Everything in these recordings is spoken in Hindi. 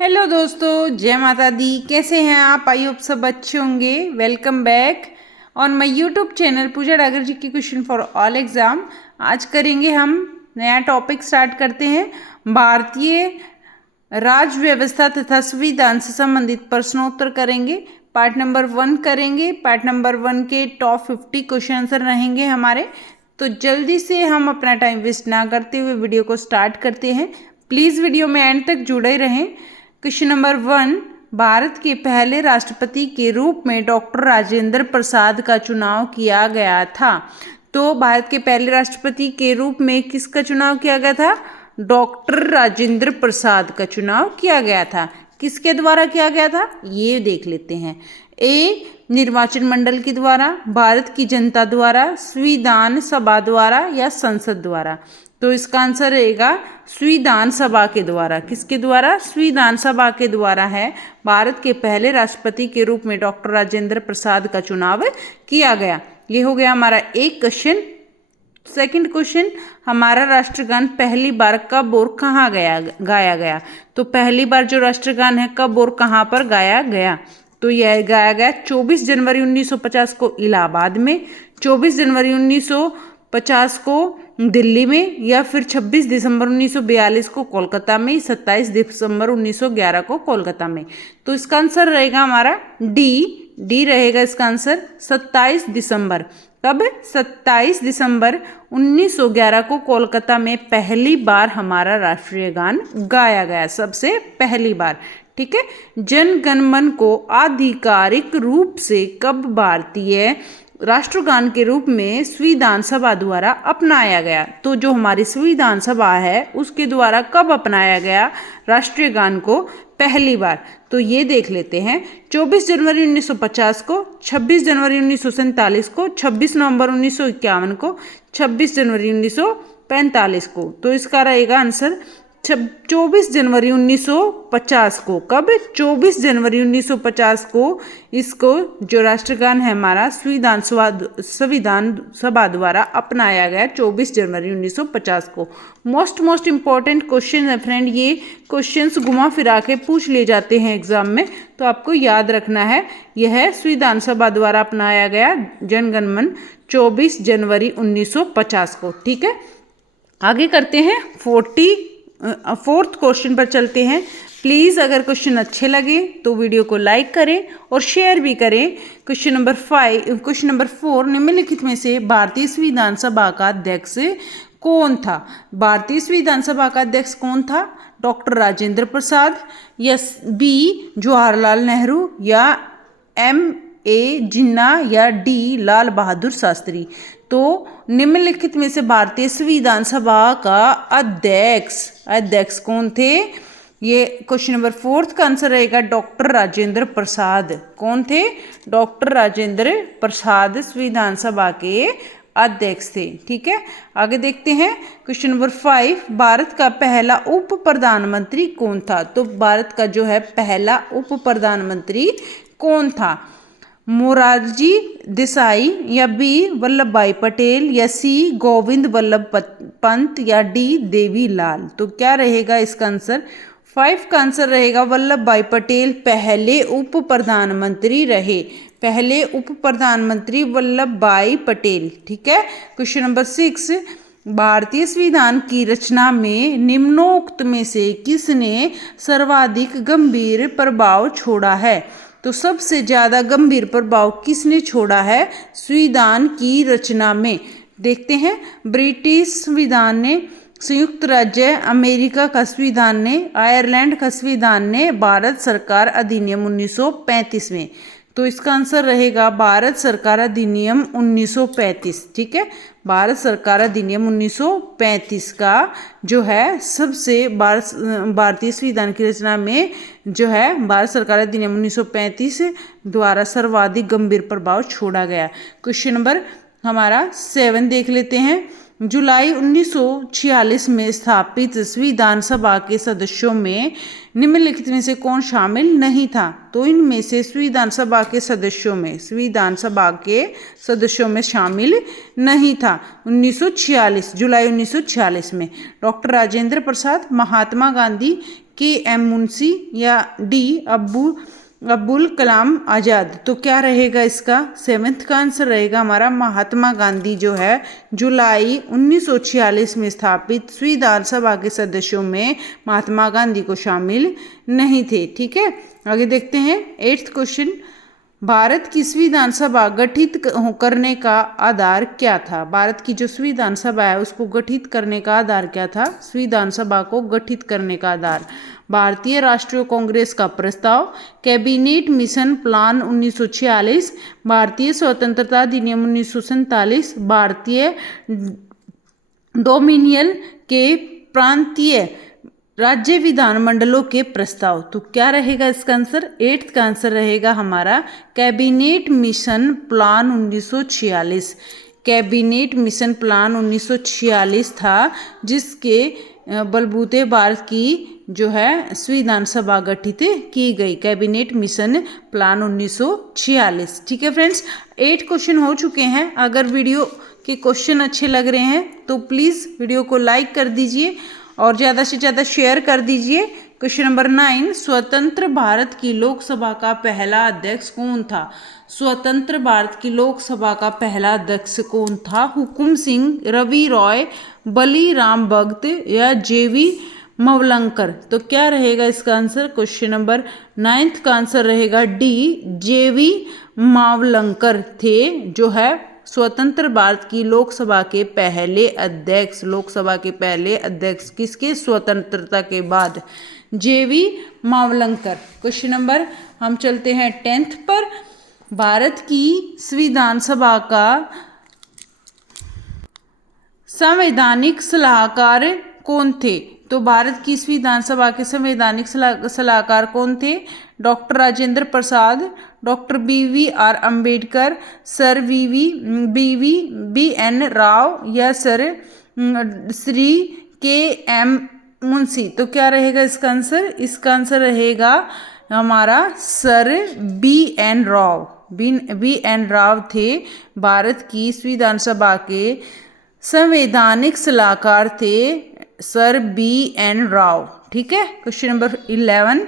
हेलो दोस्तों, जय माता दी। कैसे हैं आप? आई होप सब अच्छे होंगे। Welcome back on my YouTube channel Pooja Dagar ji की क्वेश्चन फॉर ऑल एग्जाम। आज करेंगे हम नया टॉपिक स्टार्ट करते हैं। भारतीय राज्य व्यवस्था तथा संविधान से संबंधित प्रश्नोत्तर करेंगे। पार्ट नंबर 1 करेंगे। पार्ट नंबर 1 के टॉप 50 क्वेश्चन आंसर रहेंगे हमारे। तो जल्दी से हम अपना टाइम वेस्ट ना करते हुए वीडियो को स्टार्ट करते हैं। प्लीज़ वीडियो में एंड तक जुड़े रहें। क्वेश्चन नंबर 1, भारत के पहले राष्ट्रपति के रूप में डॉक्टर राजेंद्र प्रसाद का चुनाव किया गया था। तो भारत के पहले राष्ट्रपति के रूप में किसका चुनाव किया गया था? डॉक्टर राजेंद्र प्रसाद का चुनाव किया गया था। किसके द्वारा किया गया था ये देख लेते हैं। ए, निर्वाचन मंडल के द्वारा, भारत की जनता द्वारा, संविधान सभा द्वारा या संसद द्वारा। तो इसका आंसर रहेगा संविधान सभा के द्वारा। किसके द्वारा? संविधान सभा के द्वारा है भारत के पहले राष्ट्रपति के रूप में डॉक्टर राजेंद्र प्रसाद का चुनाव किया गया। ये हो गया हमारा एक क्वेश्चन। सेकंड क्वेश्चन, हमारा राष्ट्रगान पहली बार कब और कहाँ गाया गया? तो पहली बार जो राष्ट्रगान है कब और कहाँ पर गाया गया? तो यह गाया गया 24 जनवरी 1950 को इलाहाबाद में, 24 जनवरी 1950 को दिल्ली में, या फिर 26 दिसंबर 1942 को कोलकाता में, 27 दिसंबर 1911 को कोलकाता में। तो इसका आंसर रहेगा हमारा डी रहेगा इसका आंसर 27 दिसंबर। कब? 27 दिसंबर 1911 को कोलकाता में पहली बार हमारा राष्ट्रीय गान गाया गया, सबसे पहली बार। ठीक है। जन गण मन को आधिकारिक रूप से कब भारतीय राष्ट्रगान के रूप में संविधान सभा द्वारा अपनाया गया? तो जो हमारी संविधान सभा है उसके द्वारा कब अपनाया गया राष्ट्रीय गान को पहली बार? तो ये देख लेते हैं। 24 जनवरी 1950 को, 26 जनवरी 1947 को, 26 नवंबर 1951 को, 26 जनवरी 1945 को। तो इसका रहेगा आंसर 24 जनवरी 1950 को। कब? 24 जनवरी 1950 को इसको जो राष्ट्रगान है हमारा संविधान सभा द्वारा अपनाया गया 24 जनवरी 1950 को। मोस्ट इम्पॉर्टेंट क्वेश्चन है फ्रेंड। ये क्वेश्चंस घुमा फिरा के पूछ लिए जाते हैं एग्जाम में, तो आपको याद रखना है। यह संविधान सभा द्वारा अपनाया गया जनगण मन 24 जनवरी 1950 को। ठीक है। आगे करते हैं 4th क्वेश्चन पर चलते हैं। प्लीज़ अगर क्वेश्चन अच्छे लगे तो वीडियो को लाइक करें और शेयर भी करें। क्वेश्चन नंबर 4, निम्नलिखित में से भारतीय संविधान सभा का अध्यक्ष कौन था? भारतीय संविधान सभा का अध्यक्ष कौन था? डॉक्टर राजेंद्र प्रसाद, या बी जवाहरलाल नेहरू, या M.A. जिन्ना, या डी लाल बहादुर शास्त्री। तो निम्नलिखित में से भारतीय संविधान सभा का अध्यक्ष कौन थे? ये क्वेश्चन नंबर 4 का आंसर रहेगा डॉक्टर राजेंद्र प्रसाद। कौन थे? डॉक्टर राजेंद्र प्रसाद संविधान सभा के अध्यक्ष थे। ठीक है। आगे देखते हैं क्वेश्चन नंबर 5, भारत का पहला उप प्रधानमंत्री कौन था? तो भारत का जो है पहला उप प्रधानमंत्री कौन था? मोरारजी देसाई, या बी वल्लभ भाई पटेल, या सी गोविंद वल्लभ पंत, या डी देवीलाल। तो क्या रहेगा इसका आंसर? 5 का आंसर रहेगा वल्लभ भाई पटेल पहले उप प्रधानमंत्री रहे। पहले उप प्रधानमंत्री वल्लभ भाई पटेल। ठीक है। क्वेश्चन नंबर 6, भारतीय संविधान की रचना में निम्नोक्त में से किसने सर्वाधिक गंभीर प्रभाव छोड़ा है? तो सबसे ज्यादा गंभीर प्रभाव किसने छोड़ा है संविधान की रचना में? देखते हैं। ब्रिटिश संविधान ने, संयुक्त राज्य अमेरिका का संविधान ने, आयरलैंड का संविधान ने, भारत सरकार अधिनियम 1935 में। तो इसका आंसर रहेगा भारत सरकार अधिनियम 1935। ठीक है। भारत सरकार अधिनियम 1935 का जो है सबसे भारतीय संविधान की रचना में जो है भारत सरकार अधिनियम 1935 द्वारा सर्वाधिक गंभीर प्रभाव छोड़ा गया। क्वेश्चन नंबर हमारा 7 देख लेते हैं। जुलाई 1946 में स्थापित संविधान सभा के सदस्यों में निम्नलिखित में से कौन शामिल नहीं था? तो इनमें से संविधान सभा के सदस्यों में शामिल नहीं था 1946 जुलाई 1946 में डॉक्टर राजेंद्र प्रसाद, महात्मा गांधी, के.एम. मुंशी या डी. अब्दुल कलाम आज़ाद। तो क्या रहेगा इसका? 7th का आंसर रहेगा हमारा महात्मा गांधी जो है जुलाई 1946 में स्थापित संविधान सभा के सदस्यों में महात्मा गांधी को शामिल नहीं थे। ठीक है, आगे देखते हैं 8th क्वेश्चन। भारत की संविधान सभा गठित करने का आधार क्या था? भारत की जो संविधान सभा है उसको गठित करने का आधार क्या था? संविधान सभा को गठित करने का आधार भारतीय राष्ट्रीय कांग्रेस का प्रस्ताव, कैबिनेट मिशन प्लान 1946, भारतीय स्वतंत्रता अधिनियम 1947, भारतीय डोमिनियन के प्रांतीय राज्य विधानमंडलों के प्रस्ताव। तो क्या रहेगा इसका आंसर? 8th का आंसर रहेगा हमारा cabinet mission plan 1946। Cabinet mission plan 1946 था जिसके बलबूते भारत की जो है संविधान सभा गठित की गई, कैबिनेट मिशन प्लान 1946। ठीक है फ्रेंड्स, 8 क्वेश्चन हो चुके हैं। अगर वीडियो के क्वेश्चन अच्छे लग रहे हैं तो प्लीज़ वीडियो को लाइक कर दीजिए और ज़्यादा से ज़्यादा शेयर कर दीजिए। क्वेश्चन नंबर 9, स्वतंत्र भारत की लोकसभा का पहला अध्यक्ष कौन था? स्वतंत्र भारत की लोकसभा का पहला अध्यक्ष कौन था? हुकुम सिंह, रवि रॉय, बलीराम भगत या जेवी मवलंकर। तो क्या रहेगा इसका आंसर? क्वेश्चन नंबर 9th का आंसर रहेगा डी, जेवी मावलंकर थे जो है स्वतंत्र भारत की लोकसभा के पहले अध्यक्ष। लोकसभा के पहले अध्यक्ष किसके? स्वतंत्रता के बाद, जेवी मावलंकर। क्वेश्चन नंबर हम चलते हैं 10th पर। भारत की संविधान सभा का संवैधानिक सलाहकार कौन थे? तो भारत की संविधान सभा के संवैधानिक सलाहकार कौन थे? Doctor Rajendra Prasad, doctor BVR. Ambedkar, sir BN. Rau या सर श्री के.एम. मुंशी। तो क्या रहेगा इसका आंसर? इसका आंसर रहेगा हमारा sir BN. Rao. BN. Rao थे भारत की संविधान सभा के संवैधानिक सलाहकार थे, सर बी.एन. राव। ठीक है, क्वेश्चन नंबर 11,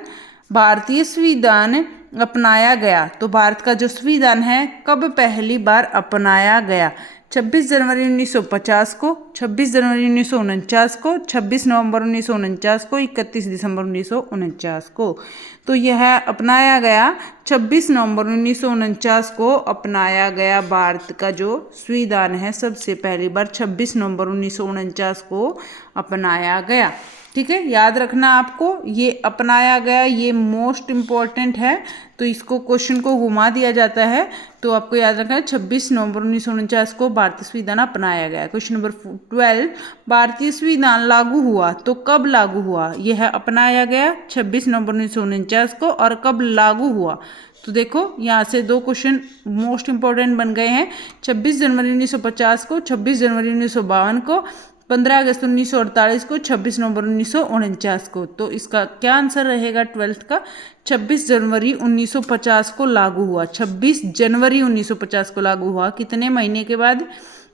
भारतीय संविधान अपनाया गया। तो भारत का जो संविधान है कब पहली बार अपनाया गया? 26 जनवरी 1950 को, 26 जनवरी 1949 को, 26 नवंबर 1949 को, 31 दिसंबर 1949 को। तो यह अपनाया गया 26 नवंबर 1949 को अपनाया गया। भारत का जो संविधान है सबसे पहली बार 26 नवंबर 1949 को अपनाया गया। ठीक है, याद रखना आपको, ये अपनाया गया ये मोस्ट इम्पॉर्टेंट है। तो इसको क्वेश्चन को घुमा दिया जाता है, तो आपको याद रखना है 26 नवंबर 1949 को भारतीय संविधान अपनाया गया। क्वेश्चन नंबर 12, भारतीय संविधान लागू हुआ तो कब लागू हुआ? यह अपनाया गया 26 नवंबर 1949 को, और कब लागू हुआ? तो देखो यहाँ से 2 क्वेश्चन मोस्ट इंपॉर्टेंट बन गए हैं। 26 जनवरी 1950 को, 26 जनवरी 1952 को, 15 अगस्त 1948 को, 26 नवंबर 1949 को। तो इसका क्या आंसर रहेगा 12th का? 26 जनवरी 1950 को लागू हुआ। 26 जनवरी 1950 को लागू हुआ। कितने महीने के बाद?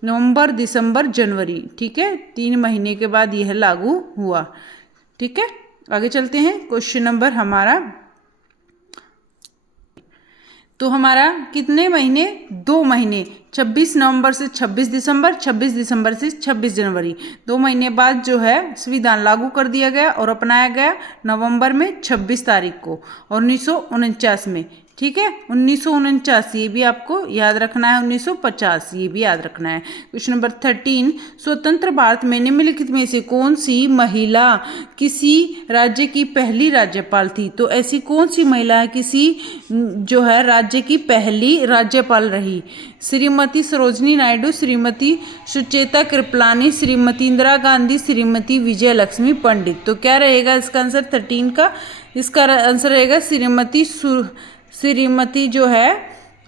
नवंबर, दिसंबर, जनवरी। ठीक है, 3 महीने के बाद यह लागू हुआ। ठीक है, आगे चलते हैं। क्वेश्चन नंबर हमारा, तो हमारा कितने महीने? 2 महीने, 26 नवंबर से 26 दिसंबर, 26 दिसंबर से 26 जनवरी। 2 महीने बाद जो है संविधान लागू कर दिया गया और अपनाया गया नवंबर में 26 तारीख को, और 1949 में। ठीक है, 1949 ये भी आपको याद रखना है, 1950 ये भी याद रखना है। क्वेश्चन नंबर 13, स्वतंत्र भारत में निम्नलिखित में से कौन सी महिला किसी राज्य की पहली राज्यपाल थी? तो ऐसी कौन सी महिला किसी जो है राज्य की पहली राज्यपाल रही? श्रीमती सरोजनी नायडू, श्रीमती सुचेता कृपलानी, श्रीमती इंदिरा गांधी, श्रीमती विजय लक्ष्मी पंडित। तो क्या रहेगा इसका आंसर 13 का? इसका आंसर रहेगा श्रीमती जो है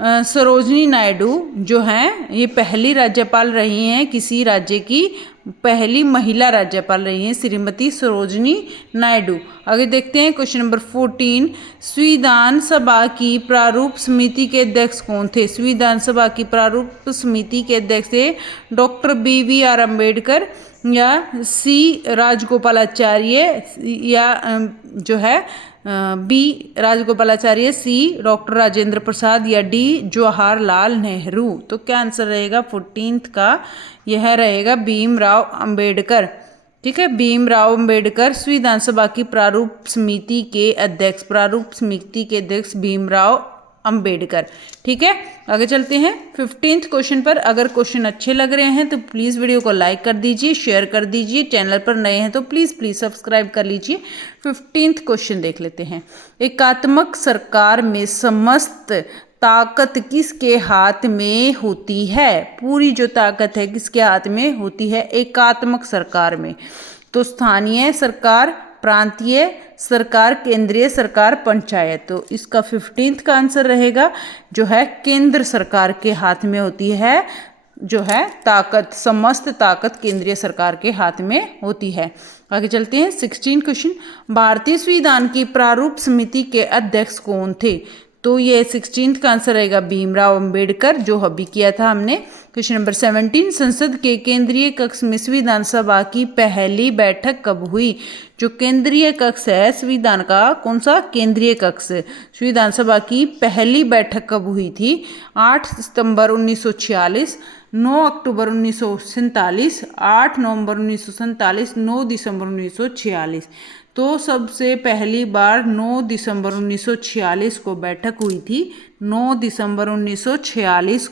सरोजनी नायडू जो हैं ये पहली राज्यपाल रही हैं, किसी राज्य की पहली महिला राज्यपाल रही हैं श्रीमती सरोजनी नायडू। आगे देखते हैं क्वेश्चन नंबर 14, संविधान सभा की प्रारूप समिति के अध्यक्ष कौन थे? संविधान सभा की प्रारूप समिति के अध्यक्ष थे डॉक्टर BVR अम्बेडकर या सी राजगोपालाचार्य या जो है बी राजगोपालाचार्य, सी डॉक्टर राजेंद्र प्रसाद या डी जवाहरलाल नेहरू। तो क्या आंसर रहेगा 14th का? यह रहेगा भीमराव अंबेडकर। ठीक है, भीमराव अंबेडकर संविधान सभा की प्रारूप समिति के अध्यक्ष भीमराव अंबेडकर। ठीक है, आगे चलते हैं 15th क्वेश्चन पर। अगर क्वेश्चन अच्छे लग रहे हैं तो प्लीज़ वीडियो को लाइक कर दीजिए, शेयर कर दीजिए। चैनल पर नए हैं तो प्लीज़ सब्सक्राइब कर लीजिए। 15th क्वेश्चन देख लेते हैं। एकात्मक सरकार में समस्त ताकत किसके हाथ में होती है? पूरी जो ताकत है किसके हाथ में होती है एकात्मक सरकार में? तो स्थानीय सरकार, प्रांतीय सरकार, केंद्रीय सरकार, पंचायत। तो इसका 15th का आंसर रहेगा जो है केंद्र सरकार के हाथ में होती है जो है ताकत, समस्त ताकत केंद्रीय सरकार के हाथ में होती है। आगे चलते हैं 16 क्वेश्चन। भारतीय संविधान की प्रारूप समिति के अध्यक्ष कौन थे? तो ये 16th का आंसर रहेगा भीमराव अंबेडकर, जो अभी किया था हमने। क्वेश्चन नंबर 17, संसद के केंद्रीय कक्ष में संविधान सभा की पहली बैठक कब हुई? जो केंद्रीय कक्ष है संविधान का, कौन सा केंद्रीय कक्ष, संविधान सभा की पहली बैठक कब हुई थी? 8 सितंबर 1946, 9 अक्टूबर 1947, 8 नवंबर 1947, 9 दिसंबर 1946। तो सबसे पहली बार 9 दिसंबर 1946 को बैठक हुई थी। 9 दिसंबर 1946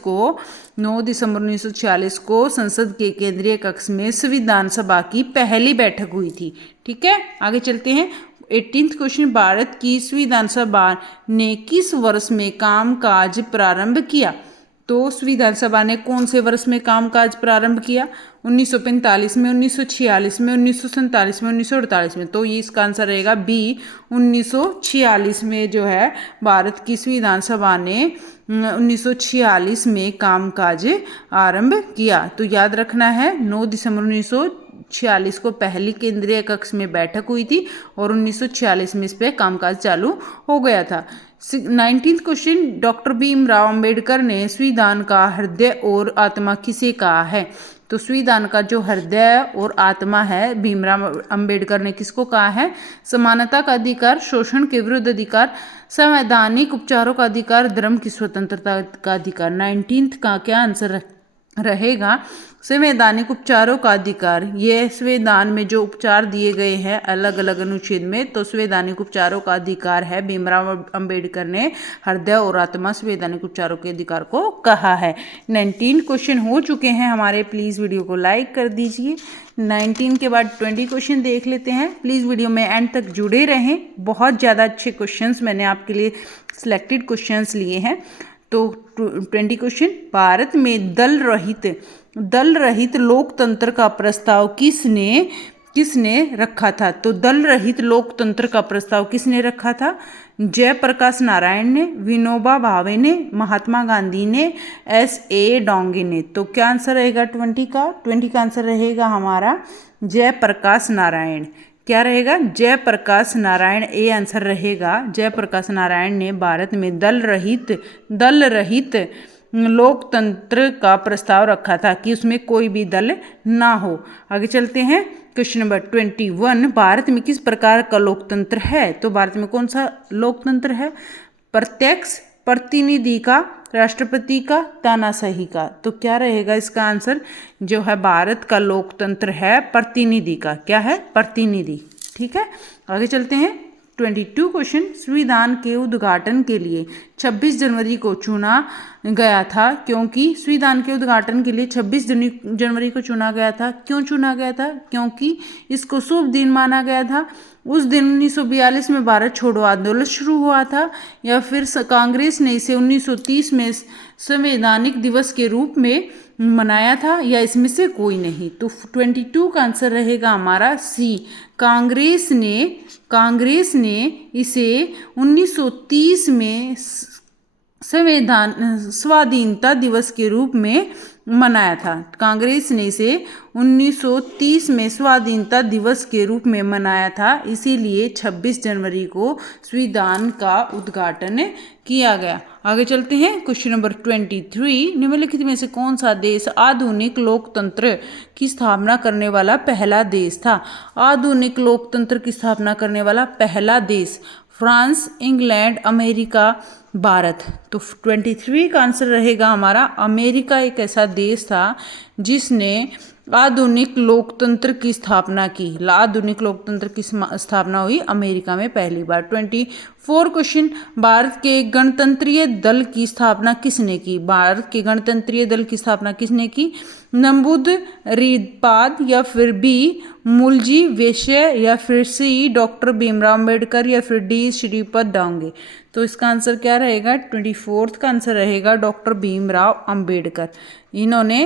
को संसद के केंद्रीय कक्ष में संविधान सभा की पहली बैठक हुई थी। ठीक है, आगे चलते हैं 18th क्वेश्चन। भारत की संविधान सभा ने किस वर्ष में कामकाज प्रारंभ किया? तो संविधान सभा ने कौन से वर्ष में कामकाज प्रारंभ किया? 1945 में, 1946 में, 1947 में, 1948 में। तो ये इसका आंसर रहेगा बी 1946 में जो है भारत की संविधान सभा ने 1946 में कामकाज आरंभ किया। तो याद रखना है 9 दिसंबर 1946 को पहली केंद्रीय कक्ष में बैठक हुई थी और 1946 में इस पर कामकाज चालू हो गया था। 19th question. Doctor Bhimrao Ambedkar ने संविधान का हृदय और आत्मा किसे कहा है? तो संविधान का जो हृदय और आत्मा है भीमराव अंबेडकर ने किसको कहा है? समानता का अधिकार, शोषण के विरुद्ध अधिकार, संवैधानिक उपचारों का अधिकार, धर्म की स्वतंत्रता का अधिकार। 19th का क्या आंसर रहेगा? संवैधानिक उपचारों का अधिकार। ये संविधान में जो उपचार दिए गए हैं अलग अलग अनुच्छेद में, तो संवैधानिक उपचारों का अधिकार है। भीमराव अंबेडकर ने हृदय और आत्मा संवैधानिक उपचारों के अधिकार को कहा है। 19 क्वेश्चन हो चुके हैं हमारे। प्लीज़ वीडियो को लाइक कर दीजिए। 19 के बाद 20 क्वेश्चन देख लेते हैं। प्लीज़ वीडियो में एंड तक जुड़े रहें। बहुत ज़्यादा अच्छे क्वेश्चंस मैंने आपके लिए सिलेक्टेड क्वेश्चंस लिए हैं। तो 20 क्वेश्चन। भारत में दल रहित लोकतंत्र का प्रस्ताव किसने रखा था? तो दल रहित लोकतंत्र का प्रस्ताव किसने रखा था? जयप्रकाश नारायण ने, विनोबा भावे ने, महात्मा गांधी ने, S.A. डोंगे ने। तो क्या आंसर रहेगा 20 का? 20 का आंसर रहेगा हमारा जयप्रकाश नारायण। क्या रहेगा? जयप्रकाश नारायण। ए आंसर रहेगा। जयप्रकाश नारायण ने भारत में दल रहित लोकतंत्र का प्रस्ताव रखा था कि उसमें कोई भी दल ना हो। आगे चलते हैं क्वेश्चन नंबर 21। भारत में किस प्रकार का लोकतंत्र है? तो भारत में कौन सा लोकतंत्र है? प्रत्यक्ष, प्रतिनिधि का, राष्ट्रपति का, तानाशाही का। तो क्या रहेगा इसका आंसर? जो है भारत का लोकतंत्र है प्रतिनिधि का। क्या है? प्रतिनिधि। ठीक है, आगे चलते हैं 22 क्वेश्चन। संविधान के उद्घाटन के लिए 26 जनवरी को चुना गया था क्योंकि संविधान के उद्घाटन के लिए 26 जनवरी को चुना गया था। क्यों चुना गया था? क्योंकि इसको शुभ दिन माना गया था। उस दिन 1942 में भारत छोड़ो आंदोलन शुरू हुआ था, या फिर कांग्रेस ने इसे 1930 में संवैधानिक दिवस के रूप में मनाया था, या इसमें से कोई नहीं। तो 22 का आंसर रहेगा हमारा सी। कांग्रेस ने इसे 1930 में स्वाधीनता दिवस के रूप में मनाया था। कांग्रेस ने इसे 1930 में स्वाधीनता दिवस के रूप में मनाया था, इसीलिए 26 जनवरी को संविधान का उद्घाटन किया गया। आगे चलते हैं। क्वेश्चन नंबर 23, निम्नलिखित में से कौन सा देश आधुनिक लोकतंत्र की स्थापना करने वाला पहला देश था? आधुनिक लोकतंत्र की स्थापना करने वाला पहला देश फ्रांस, इंग्लैंड, अमेरिका, भारत। तो 23 का आंसर रहेगा हमारा अमेरिका। एक ऐसा देश था जिसने आधुनिक लोकतंत्र की स्थापना की। आधुनिक लोकतंत्र की स्थापना हुई अमेरिका में पहली बार। 24 क्वेश्चन, भारत के गणतंत्रीय दल की स्थापना किसने की? भारत के गणतंत्रीय दल की स्थापना किसने की? नंबूदरीपाद, या फिर बी मुलजी वैश्य, या फिर सी डॉक्टर भीमराव अम्बेडकर, या फिर डी श्रीपद डांगे। तो इसका आंसर क्या रहेगा? 24 का आंसर रहेगा डॉक्टर भीमराव अंबेडकर। इन्होंने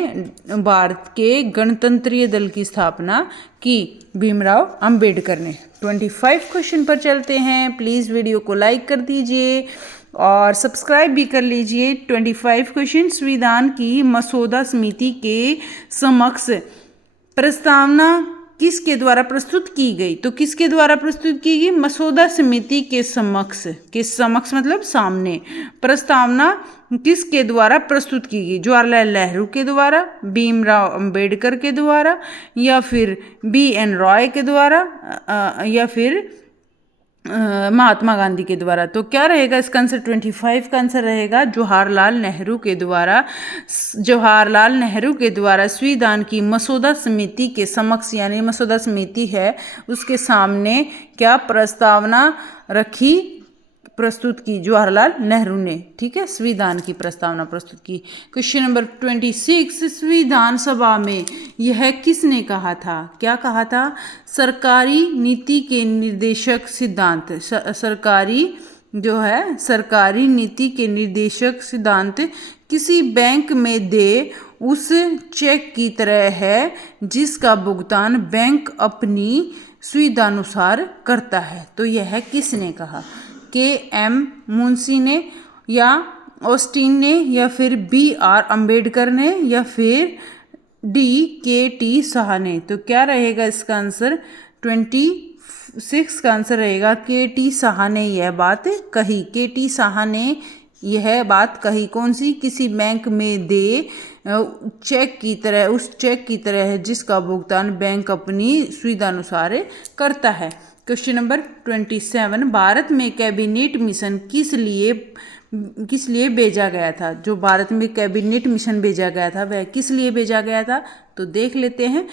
भारत के गणतंत्रीय दल की स्थापना की, भीमराव अंबेडकर ने। 25 क्वेश्चन पर चलते हैं। प्लीज़ वीडियो को लाइक कर दीजिए और सब्सक्राइब भी कर लीजिए। 25 क्वेश्चन, संविधान की मसौदा समिति के समक्ष प्रस्तावना किसके द्वारा प्रस्तुत की गई? तो किसके द्वारा प्रस्तुत की गई? मसौदा समिति के समक्ष। मतलब सामने। प्रस्तावना किसके द्वारा प्रस्तुत की गई? जवाहरलाल नेहरू के द्वारा, भीमराव अंबेडकर के द्वारा, या फिर BN रॉय के द्वारा, या फिर महात्मा गांधी के द्वारा। तो क्या रहेगा इसका आंसर? 25 का आंसर रहेगा जवाहरलाल नेहरू के द्वारा। जवाहरलाल नेहरू के द्वारा संविधान की मसौदा समिति के समक्ष, यानी मसौदा समिति है उसके सामने क्या प्रस्तावना रखी, प्रस्तुत की जवाहरलाल नेहरू ने। ठीक है, संविधान की प्रस्तावना प्रस्तुत की। क्वेश्चन नंबर 26, संविधान सभा में यह किसने कहा था? क्या कहा था? सरकारी नीति के निर्देशक सिद्धांत। सरकारी नीति के निर्देशक सिद्धांत किसी बैंक में दे उस चेक की तरह है जिसका भुगतान बैंक अपनी सुविधानुसार करता है। तो यह किसने कहा? KM मुंशी ने, या ऑस्टिन ने, या फिर BR अम्बेडकर ने, या फिर DKT शाह ने। तो क्या रहेगा इसका आंसर? 26 का आंसर रहेगा KT शाह ने यह बात कही। KT शाह ने यह बात कही। कौन सी? किसी बैंक में दे चेक की तरह, उस चेक की तरह है जिसका भुगतान बैंक अपनी सुविधानुसार करता है। क्वेश्चन नंबर 27, भारत में कैबिनेट मिशन किस लिए भेजा गया था? जो भारत में कैबिनेट मिशन भेजा गया था वह किस लिए भेजा गया था? तो देख लेते हैं।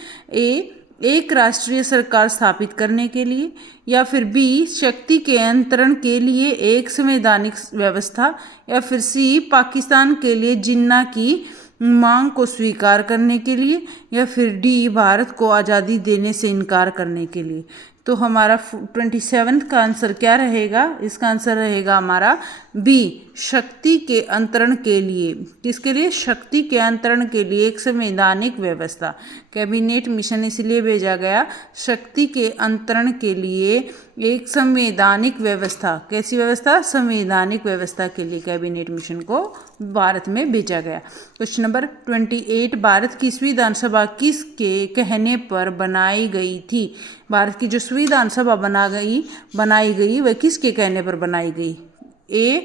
एक राष्ट्रीय सरकार स्थापित करने के लिए, या फिर B शक्ति के अंतरण के लिए एक संवैधानिक व्यवस्था, या फिर C पाकिस्तान के लिए जिन्ना की मांग को स्वीकार करने के लिए, या फिर D भारत को आज़ादी देने से इनकार करने के लिए। तो हमारा 27 का आंसर क्या रहेगा? इसका आंसर रहेगा हमारा B शक्ति के अंतरण के लिए। किसके लिए? शक्ति के अंतरण के लिए एक संवैधानिक व्यवस्था। कैबिनेट मिशन इसलिए भेजा गया, शक्ति के अंतरण के लिए एक संवैधानिक व्यवस्था। कैसी व्यवस्था? संवैधानिक व्यवस्था के लिए कैबिनेट मिशन को भारत में भेजा गया। क्वेश्चन नंबर 28, भारत की संविधान सभा किसके कहने पर बनाई गई थी? भारत की जो संविधान सभा बनाई गई वह किसके कहने पर बनाई गई? A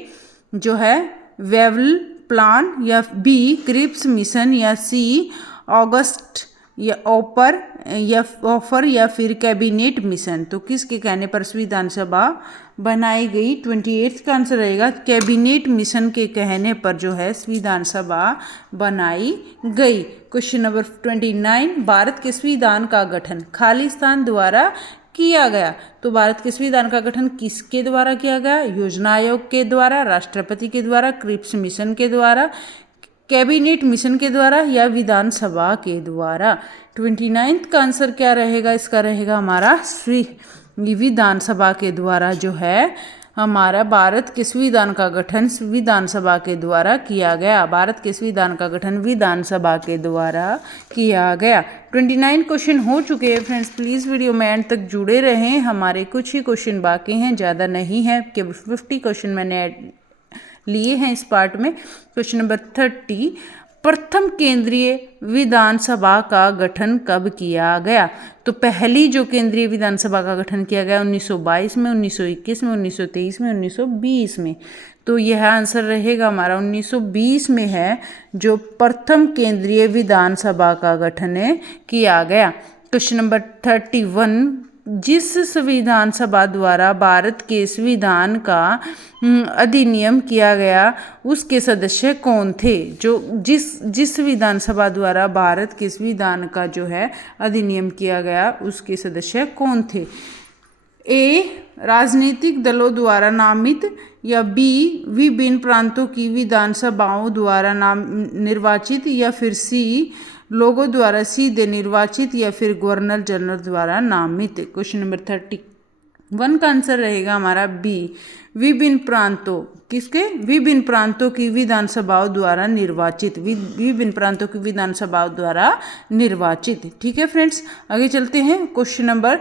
जो है वेवल प्लान, या B क्रिप्स मिशन, या C ऑगस्ट या ऑफर, या फिर कैबिनेट मिशन। तो किसके कहने पर संविधान सभा बनाई गई? 28 का आंसर रहेगा कैबिनेट मिशन के कहने पर जो है संविधान सभा बनाई गई। क्वेश्चन नंबर 29, भारत के संविधान का गठन खालिस्तान द्वारा किया गया। तो भारत के संविधान का गठन किसके द्वारा किया गया? योजना आयोग के द्वारा, राष्ट्रपति के द्वारा, क्रिप्स मिशन के द्वारा, कैबिनेट मिशन के द्वारा, या विधानसभा के द्वारा। 29 का आंसर क्या रहेगा? इसका रहेगा हमारा विधानसभा के द्वारा जो है हमारा भारत के संविधान का गठन विधानसभा के द्वारा किया गया। भारत के संविधान का गठन विधानसभा के द्वारा किया गया। 29 क्वेश्चन हो चुके हैं फ्रेंड्स। प्लीज़ वीडियो में एंड तक जुड़े रहें। हमारे कुछ ही क्वेश्चन बाकी हैं, ज़्यादा नहीं है। केवल 50 क्वेश्चन मैंने लिए हैं इस पार्ट में। क्वेश्चन नंबर 30, प्रथम केंद्रीय विधानसभा का गठन कब किया गया? तो पहली जो केंद्रीय विधानसभा का गठन किया गया 1922 में, 1921 में, 1923 में, 1920 में। तो यह आंसर रहेगा हमारा 1920 में है जो प्रथम केंद्रीय विधानसभा का गठन किया गया। क्वेश्चन नंबर 31, जिस संविधान सभा द्वारा भारत के संविधान का अधिनियम किया गया उसके सदस्य कौन थे? जो जिस विधानसभा द्वारा भारत के संविधान का जो है अधिनियम किया गया उसके सदस्य कौन थे? ए, राजनीतिक दलों द्वारा नामित, या बी, विभिन्न प्रांतों की विधानसभाओं द्वारा निर्वाचित, या फिर सी, लोगों द्वारा सीधे निर्वाचित, या फिर गवर्नर जनरल द्वारा नामित। क्वेश्चन नंबर 31 का आंसर रहेगा हमारा बी, विभिन्न प्रांतों, किसके? विभिन्न प्रांतों की विधानसभाओं द्वारा निर्वाचित, विभिन्न प्रांतों की विधानसभाओं द्वारा निर्वाचित। ठीक है फ्रेंड्स, आगे चलते हैं। क्वेश्चन नंबर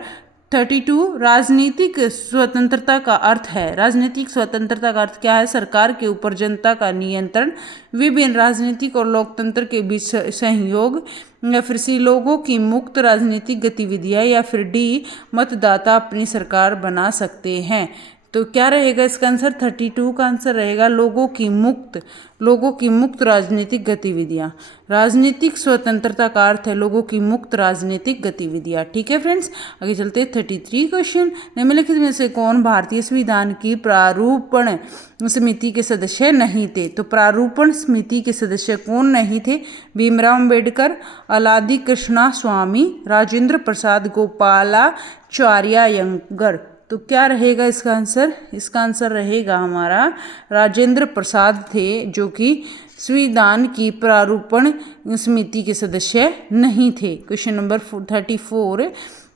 32, राजनीतिक स्वतंत्रता का अर्थ है। राजनीतिक स्वतंत्रता का अर्थ क्या है? सरकार के ऊपर जनता का नियंत्रण, विभिन्न राजनीतिक और लोकतंत्र के बीच सहयोग, या फिर सी, लोगों की मुक्त राजनीतिक गतिविधियां, या फिर डी, मतदाता अपनी सरकार बना सकते हैं। तो क्या रहेगा इसका आंसर? 32 का आंसर रहेगा लोगों की मुक्त राजनीतिक गतिविधियां। राजनीतिक स्वतंत्रता का अर्थ है लोगों की मुक्त राजनीतिक गतिविधियां। ठीक है फ्रेंड्स, आगे चलते हैं। 33 क्वेश्चन, निम्नलिखित में से कौन भारतीय संविधान की प्रारूपण समिति के सदस्य नहीं थे? तो प्रारूपण समिति के सदस्य कौन नहीं थे? भीमराव अंबेडकर, अलादी कृष्णा स्वामी, राजेंद्र प्रसाद, गोपालाचार्य अयंगर। तो क्या रहेगा इसका आंसर? इसका आंसर रहेगा हमारा राजेंद्र प्रसाद थे जो कि संविधान की प्रारूपण समिति के सदस्य नहीं थे। क्वेश्चन नंबर 34,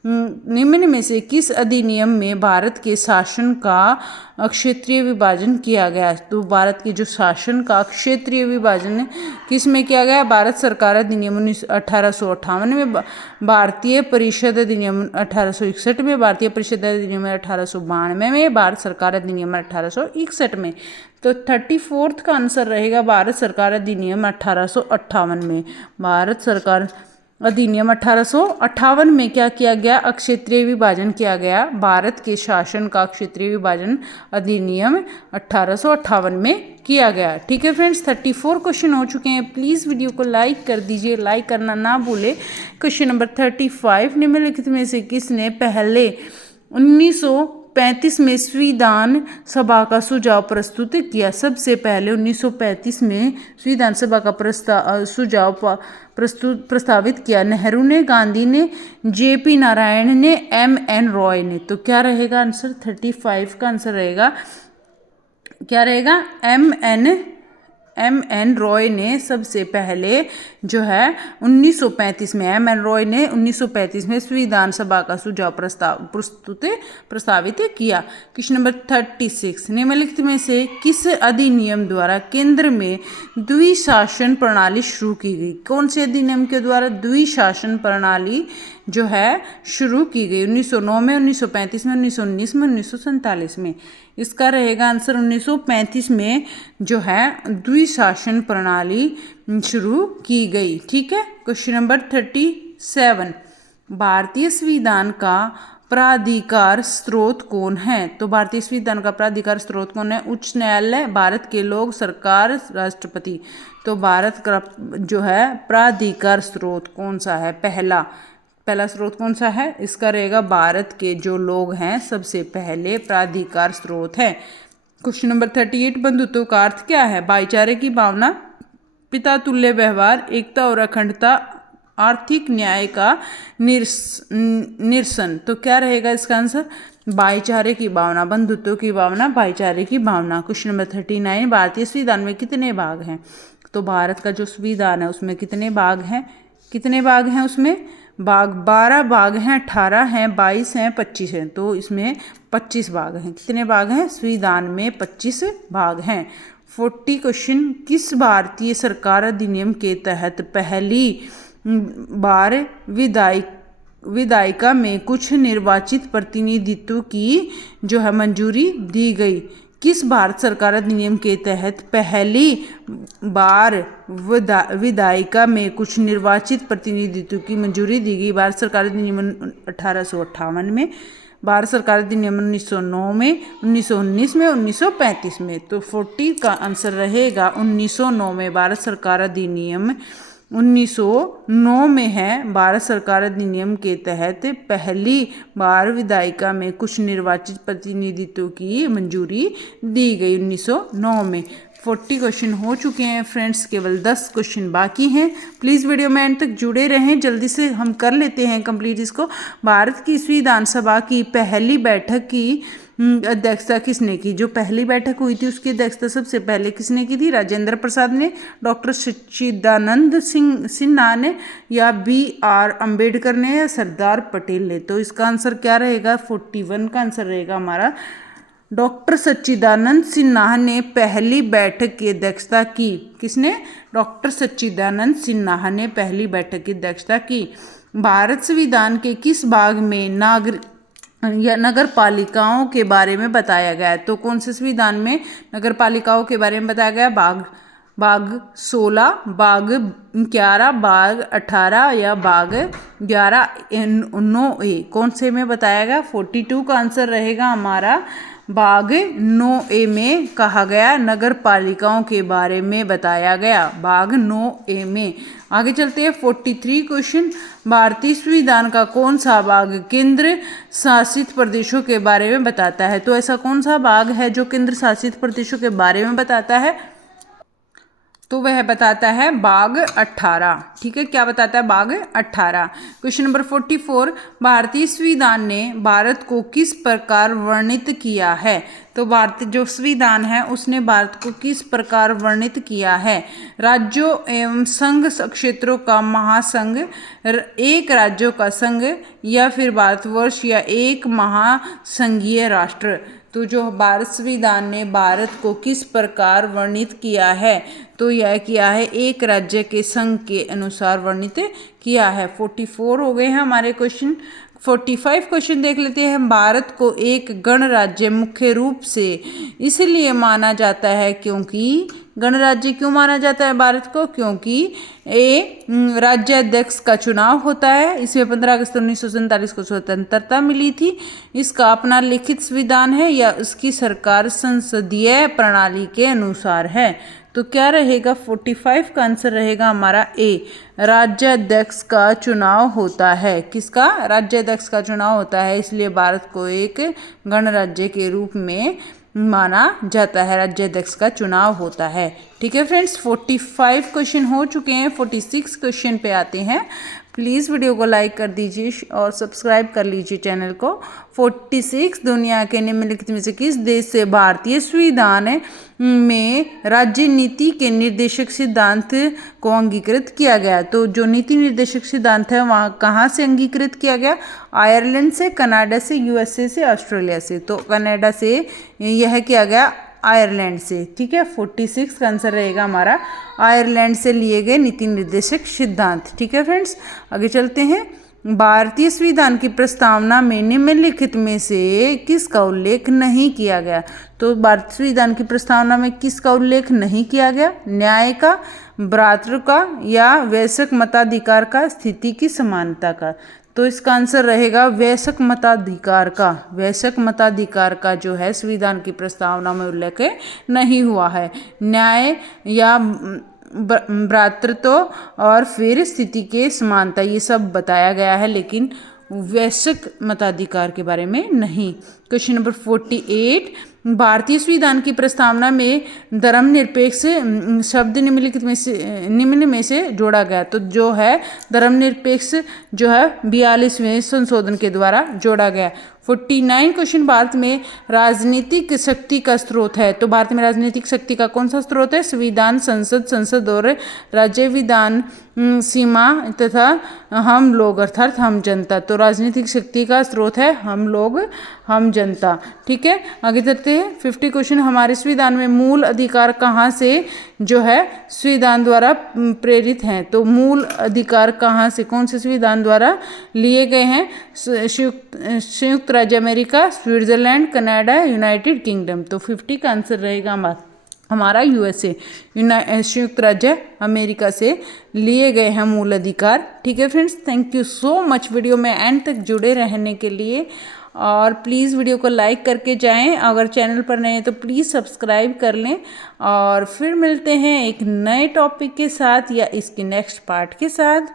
निम्न में से किस अधिनियम में भारत के शासन का क्षेत्रीय विभाजन किया गया? तो भारत के जो शासन का क्षेत्रीय विभाजन किस में किया गया? भारत सरकार अधिनियम 1858 में, भारतीय परिषद अधिनियम 1861 में, भारतीय परिषद अधिनियम 1892 में, भारत सरकार अधिनियम 1861 में। तो 34 का आंसर रहेगा भारत सरकार अधिनियम 1858 में। भारत सरकार अधिनियम 1858 में क्या किया गया? क्षेत्रीय विभाजन किया गया। भारत के शासन का क्षेत्रीय विभाजन अधिनियम 1858 में किया गया। ठीक है फ्रेंड्स, 34 क्वेश्चन हो चुके हैं। प्लीज़ वीडियो को लाइक कर दीजिए, लाइक करना ना भूले। क्वेश्चन नंबर 35, निम्नलिखित में से किसने पहले 1935 में संविधान सभा का सुझाव प्रस्तुत किया? सबसे पहले 1935 में संविधान सभा का सुझाव प्रस्तावित किया। नेहरू ने, गांधी ने, जेपी नारायण ने, एमएन रॉय ने। तो क्या रहेगा आंसर? 35 का आंसर रहेगा, क्या रहेगा? एमएन रॉय ने सबसे पहले जो है 1935 में, एमएन रॉय ने 1935 में संविधान सभा का सुझाव प्रस्तावित किया। क्वेश्चन नंबर 36, निम्नलिखित में से किस अधिनियम द्वारा केंद्र में द्विशासन प्रणाली शुरू की गई? कौन से अधिनियम के द्वारा द्विशासन प्रणाली जो है शुरू की गई? 1909 में, 1935 में, 1919 में, 1947 में। इसका रहेगा आंसर 1935 में जो है द्विशासन प्रणाली शुरू की गई। ठीक है। क्वेश्चन नंबर 37, भारतीय संविधान का प्राधिकार स्रोत कौन है? तो भारतीय संविधान का प्राधिकार स्रोत कौन है? उच्च न्यायालय, भारत के लोग, सरकार, राष्ट्रपति। तो भारत का जो है प्राधिकार स्रोत कौन सा है? पहला स्रोत कौन सा है? इसका रहेगा भारत के जो लोग हैं सबसे पहले प्राधिकार स्रोत है। क्वेश्चन नंबर 38, बंधुत्व का अर्थ क्या है? भाईचारे की भावना, पिता तुल्य व्यवहार, एकता और अखंडता, आर्थिक न्याय का निरसन। तो क्या रहेगा इसका आंसर? भाईचारे की भावना, बंधुत्व की भावना, भाईचारे की भावना। क्वेश्चन नंबर 39, भारतीय संविधान में कितने भाग हैं? तो भारत का जो संविधान है उसमें कितने भाग हैं? उसमें 12 भाग हैं, 18 हैं, 22 हैं, 25 हैं। तो इसमें 25 भाग हैं। कितने भाग हैं? संविधान में 25 भाग हैं। 40 क्वेश्चन, किस भारतीय सरकार अधिनियम के तहत पहली बार विधायिका में कुछ निर्वाचित प्रतिनिधित्व की जो है मंजूरी दी गई? किस भारत सरकार अधिनियम के तहत पहली बार विधायिका में कुछ निर्वाचित प्रतिनिधित्व की मंजूरी दी गई? भारत सरकार अधिनियम 1858 में, भारत सरकार अधिनियम 1909 में, 1919 में, 1935 में। तो 40 का आंसर रहेगा 1909 में। भारत सरकार अधिनियम 1909 में है। भारत सरकार अधिनियम के तहत पहली बार विधायिका में कुछ निर्वाचित प्रतिनिधित्व की मंजूरी दी गई 1909 में। 40 क्वेश्चन हो चुके हैं फ्रेंड्स, केवल 10 क्वेश्चन बाकी हैं। प्लीज़ वीडियो में एंड तक जुड़े रहें, जल्दी से हम कर लेते हैं कंप्लीट इसको। भारत की विधानसभा की पहली बैठक की अध्यक्षता किसने की? जो पहली बैठक हुई थी उसकी अध्यक्षता सबसे पहले किसने की थी? राजेंद्र प्रसाद ने, डॉक्टर सच्चिदानंद सिन्हा ने, या BR अम्बेडकर ने, या सरदार पटेल ने? तो इसका आंसर क्या रहेगा? 41 का आंसर रहेगा हमारा। डॉक्टर सच्चिदानंद सिन्हा ने पहली बैठक की अध्यक्षता की। किसने? डॉक्टर सच्चिदानंद सिन्हा ने पहली बैठक की अध्यक्षता की। भारत संविधान के किस भाग में नगर पालिकाओं के बारे में बताया गया है? तो कौन से संविधान में नगर पालिकाओं के बारे में बताया गया? भाग 16, भाग 11, भाग 18 या भाग 11(9)(a)? कौन से में बताया गया? 42 का आंसर रहेगा हमारा। भाग 9(a) में कहा गया, नगर पालिकाओं के बारे में बताया गया, भाग 9(a) में। आगे चलते हैं 43 क्वेश्चन। भारतीय संविधान का कौन सा भाग केंद्र शासित प्रदेशों के बारे में बताता है? तो ऐसा कौन सा भाग है जो केंद्र शासित प्रदेशों के बारे में बताता है? तो वह बताता है भाग 18। ठीक है, क्या बताता है? भाग 18। क्वेश्चन नंबर 44, भारतीय संविधान ने भारत को किस प्रकार वर्णित किया है? तो भारतीय जो संविधान है उसने भारत को किस प्रकार वर्णित किया है? राज्यों एवं संघ क्षेत्रों का महासंघ, एक राज्यों का संघ, या फिर भारतवर्ष, या एक महासंघीय राष्ट्र? तो जो भारत संविधान ने भारत को किस प्रकार वर्णित किया है? तो यह किया है एक राज्य के संघ के अनुसार वर्णित किया है। 44 हो गए हैं हमारे क्वेश्चन। 45 क्वेश्चन देख लेते हैं। भारत को एक गणराज्य मुख्य रूप से इसलिए माना जाता है क्योंकि, गणराज्य क्यों माना जाता है भारत को? क्योंकि राज्याध्यक्ष का चुनाव होता है। इसमें 15 अगस्त 1947 को स्वतंत्रता मिली थी। इसका अपना लिखित संविधान है, या उसकी सरकार संसदीय प्रणाली के अनुसार है? तो क्या रहेगा? 45 का आंसर रहेगा हमारा ए, राज्याध्यक्ष का चुनाव होता है। किसका? राज्याध्यक्ष का चुनाव होता है, इसलिए भारत को एक गणराज्य के रूप में माना जाता है, राज्याध्यक्ष का चुनाव होता है। ठीक है फ्रेंड्स, 45 क्वेश्चन हो चुके हैं। 46 क्वेश्चन पे आते हैं। प्लीज़ वीडियो को लाइक कर दीजिए और सब्सक्राइब कर लीजिए चैनल को। 46, दुनिया के निम्नलिखित में से किस देश से भारतीय संविधान में राज्य नीति के निर्देशक सिद्धांत को अंगीकृत किया गया? तो जो नीति निर्देशक सिद्धांत है वहाँ कहाँ से अंगीकृत किया गया? आयरलैंड से, कनाडा से, USA से, ऑस्ट्रेलिया से? तो कनाडा से यह किया गया, आयरलैंड से। ठीक है, 46 का आंसर रहेगा हमारा आयरलैंड से लिए गए नीति निर्देशक सिद्धांत। ठीक है फ्रेंड्स, आगे चलते हैं। भारतीय संविधान की प्रस्तावना में निम्नलिखित में से किसका उल्लेख नहीं किया गया? तो भारतीय संविधान की प्रस्तावना में किसका उल्लेख नहीं किया गया? न्याय का, भ्रातृत्व का, या वयस्क मताधिकार का, स्थिति की समानता का? तो इसका आंसर रहेगा वयस्क मताधिकार का। वयस्क मताधिकार का जो है संविधान की प्रस्तावना में उल्लेख नहीं हुआ है। न्याय या भ्रातृत्व और फिर स्थिति के समानता, ये सब बताया गया है, लेकिन वयस्क मताधिकार के बारे में नहीं। क्वेश्चन नंबर 48, भारतीय संविधान की प्रस्तावना में धर्मनिरपेक्ष शब्द निम्न में से जोड़ा गया? तो जो है धर्मनिरपेक्ष जो है 42वें संशोधन के द्वारा जोड़ा गया। 49 क्वेश्चन, भारत में राजनीतिक शक्ति का स्रोत है? तो भारत में राजनीतिक शक्ति का कौन सा स्रोत है? संविधान, संसद और राज्य विधान सीमा तथा हम लोग अर्थात हम जनता। तो राजनीतिक शक्ति का स्रोत है हम लोग, हम जनता। ठीक है, आगे चलते हैं। 50 क्वेश्चन, हमारे संविधान में मूल अधिकार कहाँ से जो है संविधान द्वारा प्रेरित हैं? तो मूल अधिकार कहाँ से, कौन से संविधान द्वारा लिए गए हैं? संयुक्त राज्य America, Switzerland, Canada, United kingdom. तो 50 का आंसर रहेगा हमारा यूएसए, संयुक्त राज्य अमेरिका से लिए गए हैं मूल अधिकार। ठीक है friends, thank you so much video में एंड तक जुड़े रहने के लिए, और प्लीज़ वीडियो को लाइक करके जाएं। अगर चैनल पर नए हैं तो प्लीज़ सब्सक्राइब कर लें, और फिर मिलते हैं एक नए टॉपिक के साथ या इसके नेक्स्ट पार्ट के साथ।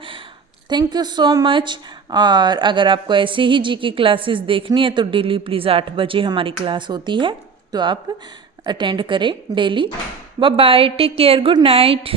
Thank you so much. और अगर आपको ऐसे ही जीके क्लासेस देखनी है तो डेली प्लीज़ 8 बजे हमारी क्लास होती है, तो आप अटेंड करें daily. Bye bye, take care, good night.